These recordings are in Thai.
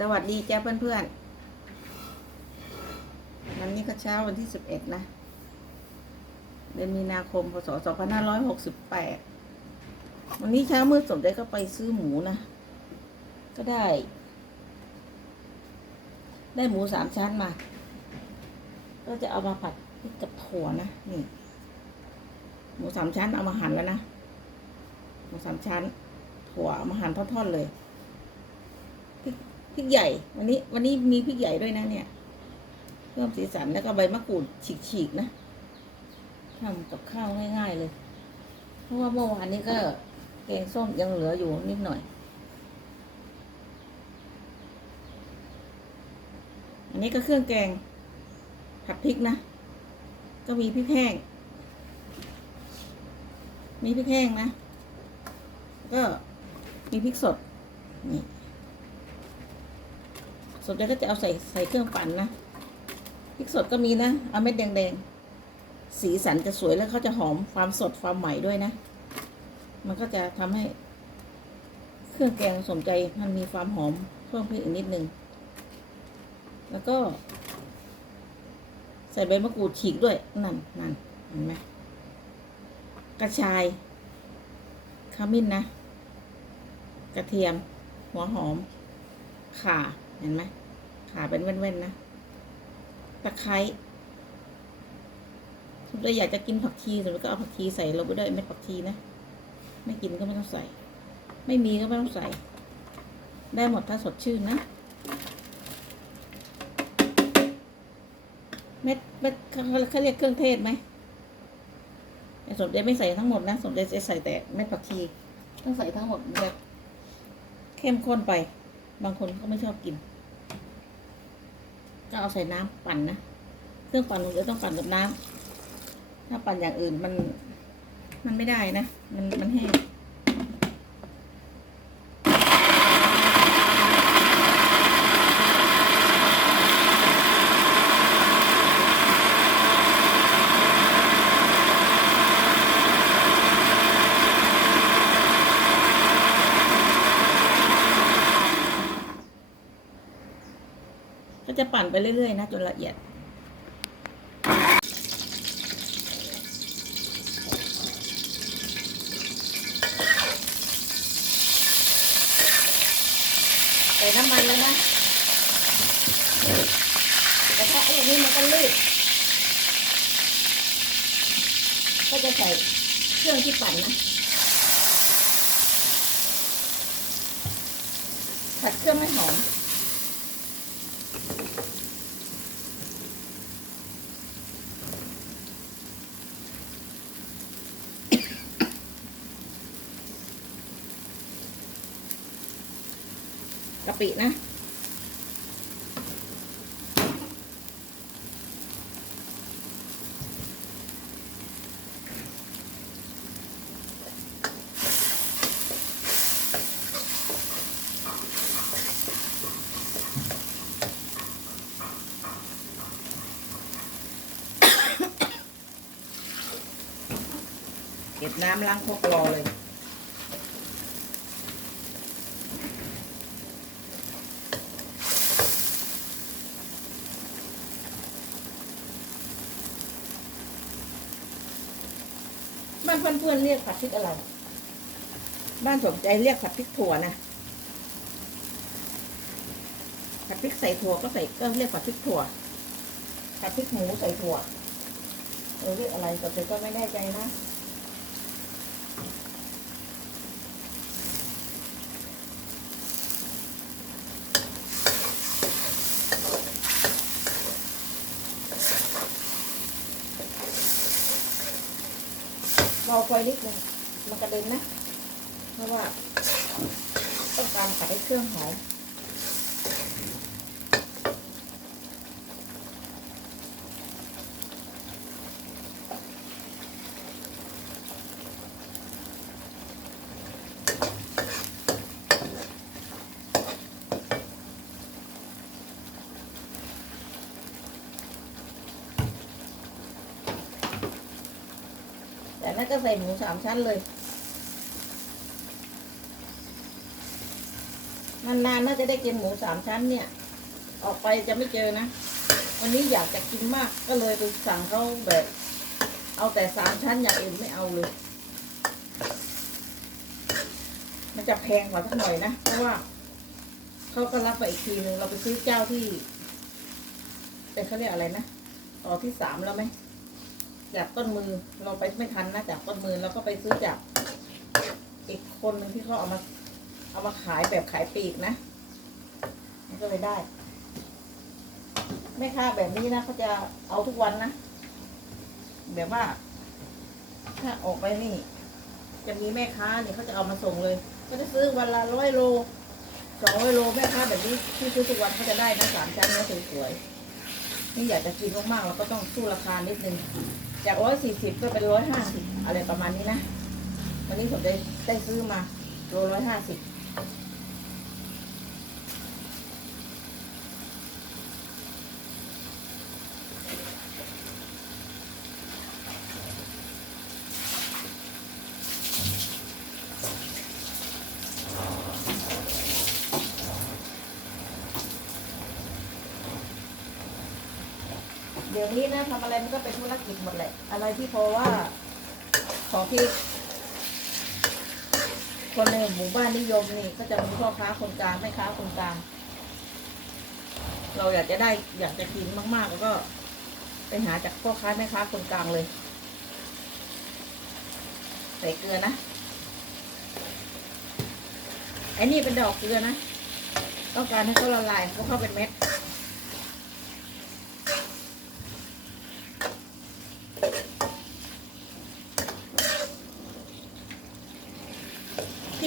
สวัสดีจ้าเพื่อนๆวันนี้ก็เช้าวันที่สิบเอ็ดนะ เดือนมีนาคม พศสองพันห้าร้อยหกสิบแปดวันนี้เช้ามืดสมใจก็ไปซื้อหมูนะ ก็ได้ ได้หมูสามชั้นมา ก็จะเอามาผัดกกับถั่วนะ นี่ หมูสามชั้นเอามาหั่นแล้วนะ หมูสามชั้น ถั่วเอามาหั่นท่อนๆเลย พริกใหญ่ วันนี้ วันนี้มีพริกใหญ่ด้วยนะเนี่ยเพิ่มสีสันแล้วก็ใบมะกรูดฉีกๆนะทำกับข้าวง่าย ๆ เลย เพราะว่าเมื่อวานนี้ก็แกงส้มยังเหลืออยู่นิดหน่อย อันนี้ก็เครื่องแกง ผัดพริกนะ ก็มีพริกแห้ง มีพริกแห้งนะ ก็มีพริกสด นี่ สดแล้วก็จะเอาใส่ใส่เครื่องปั่นนะพริกสดก็มีนะเอาเม็ดแดงๆสีสันจะสวยแล้วเขาจะหอมความสดความใหม่ด้วยนะ มันก็จะทำให้ เครื่องแกงสมใจมันมีความหอมเพิ่มขึ้นอีกนิดนึงแล้วก็ ใส่ใบมะกรูดฉีกด้วยนั่นนั่นเห็นไหมกระชายขมิ้นนะ กระเทียม หัวหอม ข่า เห็นไหมขาเป็นแว่นๆนะตะไคร้สมมติอยากจะกินผักชีสมมติก็เอาผักชีใส่ลงไปด้วยเม็ดผักชีนะไม่กินก็ไม่ต้องใส่ ไม่มีก็ไม่ต้องใส่ ได้หมดถ้าสดชื่นนะ เม็ดเม็ดเขาเขาเรียกเครื่องเทศไหมสมเด็จไม่ใส่ทั้งหมดนะ สมเด็จจะใส่แต่เม็ดผักชีต้องใส่ทั้งหมดมันจะเข้มข้นไป บางคนก็ไม่ชอบกิน ก็เอาใส่น้ำปั่นนะ เครื่องปั่นเราต้องปั่นกับน้ำถ้าปั่นอย่างอื่นมัน มันไม่ได้นะ มันมันแห้ง จะปั่นไปเรื่อยๆนะจนละเอียด ใส่น้ำมันแล้วนะกระทะไอ้นี้มันก็ลืดก็จะใส่เครื่องที่ปั่นนะผัดเครื่องให้หอม ปินะ เก็บน้ำล้างครกรอเลย บ้านเพื่อนๆเรียกผัดพริกอะไร บ้านสมใจเรียกผัดพริกถั่วนะ ผัดพริกใส่ถั่วก็ใส่ก็เรียกผัดพริกถั่ว ผัดพริกหมูใส่ถั่ว เออเรียกอะไรสมใจก็ไม่แน่ใจนะ เราไฟนิดนึงมันกระเด็นนะ เพราะว่าต้องการผัดให้เครื่องหอม นั่นก็ใส่หมูสามชั้นเลย นานๆน่าจะได้กินหมูสามชั้นเนี่ย ออกไปจะไม่เจอนะ วันนี้อยากจะกินมากก็เลยไปสั่งเขาแบบ เอาแต่สามชั้นอย่างอื่นไม่เอาเลย มันจะแพงกว่าสักหน่อยนะ เพราะว่าเขาก็รับไปอีกทีนึงเราไปซื้อเจ้าที่เป็นเขาเรียกอะไรนะ ต่อที่สามแล้วไหม จากต้นมือเราไปไม่ทันนะจากต้นมือเราก็ไปซื้อจากอีกคนหนึ่งที่เขาเอามา เอามาขายแบบขายปีกนะมันก็เลยได้แม่ค้าแบบนี้นะเขาจะเอาทุกวันนะแบบว่า ถ้าออกไปนี่ จะมีแม่ค้าเนี่ยเขาจะเอามาส่งเลย ก็จะซื้อวันละร้อยโลสองร้อยโลแม่ค้าแบบนี้ที่ซื้อทุกวันเขาจะได้นะสามชั้นเนื้อสวยๆนี่อยากจะกินมากๆเราก็ต้องสู้ราคานิดนึง จากร้อยสี่สิบก็เป็นร้อยห้าสิบอะไรประมาณนี้นะ วันนี้ผมได้ได้ซื้อมาโลร้อยห้าสิบ ดี๋ยวนี้นะทำอะไรมันก็เป็นธุรกิจหมดแหละ อะไรที่พอว่าของที่คนในหมู่บ้านนิยมนี่ก็จะมีพ่อค้าคนกลางแม่ค้าคนกลาง เราอยากจะได้อยากจะกินมากๆแล้วก็ ไปหาจากพ่อค้าแม่ค้าคนกลางเลย ใส่เกลือนะไอ้นี่เป็นดอกเกลือนะ ต้องการให้เขาละลายเพราะเขาเป็นเม็ด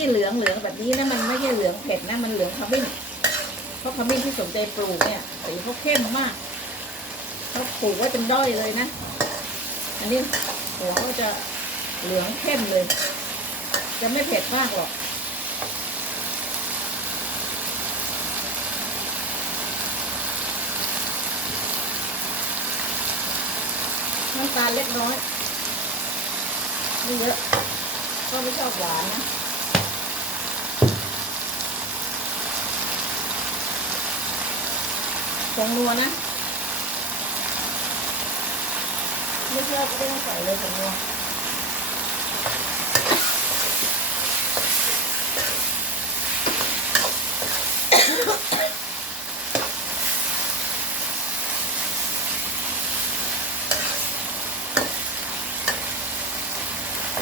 เหลืองเหลืองแบบนี้นะมันไม่ใช่เหลืองเผ็ดนะมันเหลืองขมิ้นเพราะขมิ้นที่สมใจปลูกเนี่ยสีเขาเข้มมากเขาปลูกไว้เป็นด้อยเลยนะ อันนี้หัวเขาจะเหลืองเข้มเลย จะไม่เผ็ดมากหรอกน้ำตาลเล็กน้อยไม่เยอะก็ไม่ชอบหวานนะ งนัวนะไม่เชื่อก็ไม่ต้องใส่เลยผงนัว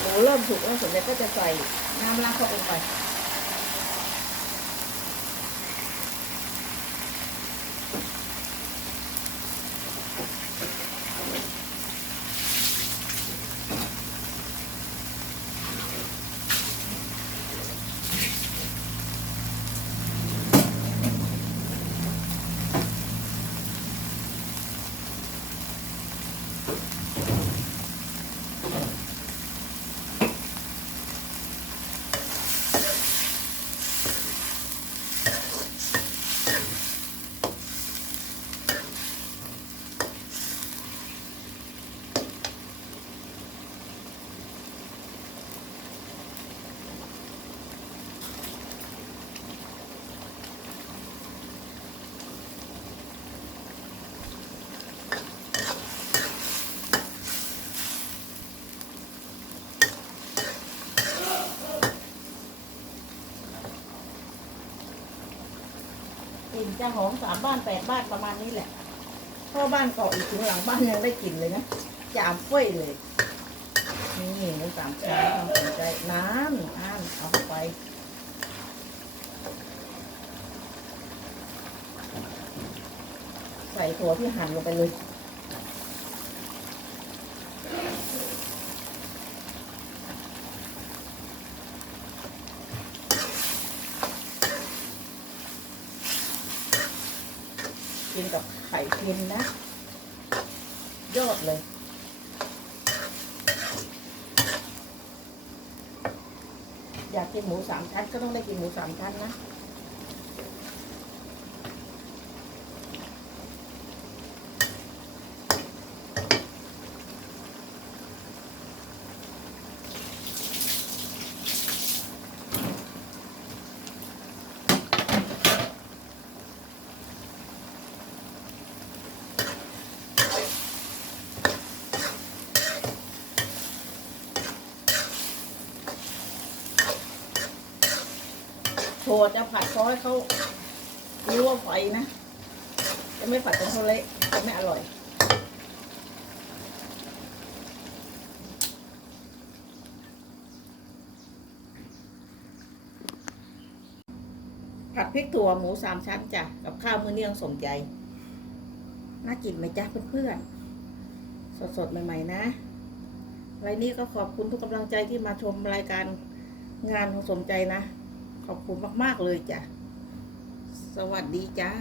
หมูเริ่มสุกแล้วสมเด็จก็จะใส่น้ำล้างเข้าไป จะหอมสามบ้านแปดบ้านประมาณนี้แหละเพราะบ้านเกาะอีกถึงหลังบ้านยังได้กลิ่นเลยนะจามเฟ้ยเลย นี่หมูสามชั้นความสนใจน้ำน้ำเอาเข้าไปใส่ถั่วที่หั่นลงไปเลย กินกับไข่เค็มนะ ยอดเลย อยากกินหมูสามชั้นก็ต้องได้กินหมูสามชั้นนะ ถั่วจะผัดเพราให้เขารู้ว่าไฟนะ จะไม่ผัดจนเขาเละจะไม่อร่อยผัดพริกถั่วหมูสามชั้นจ้ะกับข้าวมื้อเนียงสมใจ น่ากินไหมจ๊ะเพื่อนๆสดๆ ใหม่ ๆ นะไรนี้ก็ขอบคุณทุกกำลังใจที่มาชมรายการงานของสมใจนะ ขอบคุณมาก ๆ เลยจ้ะ สวัสดีจ้า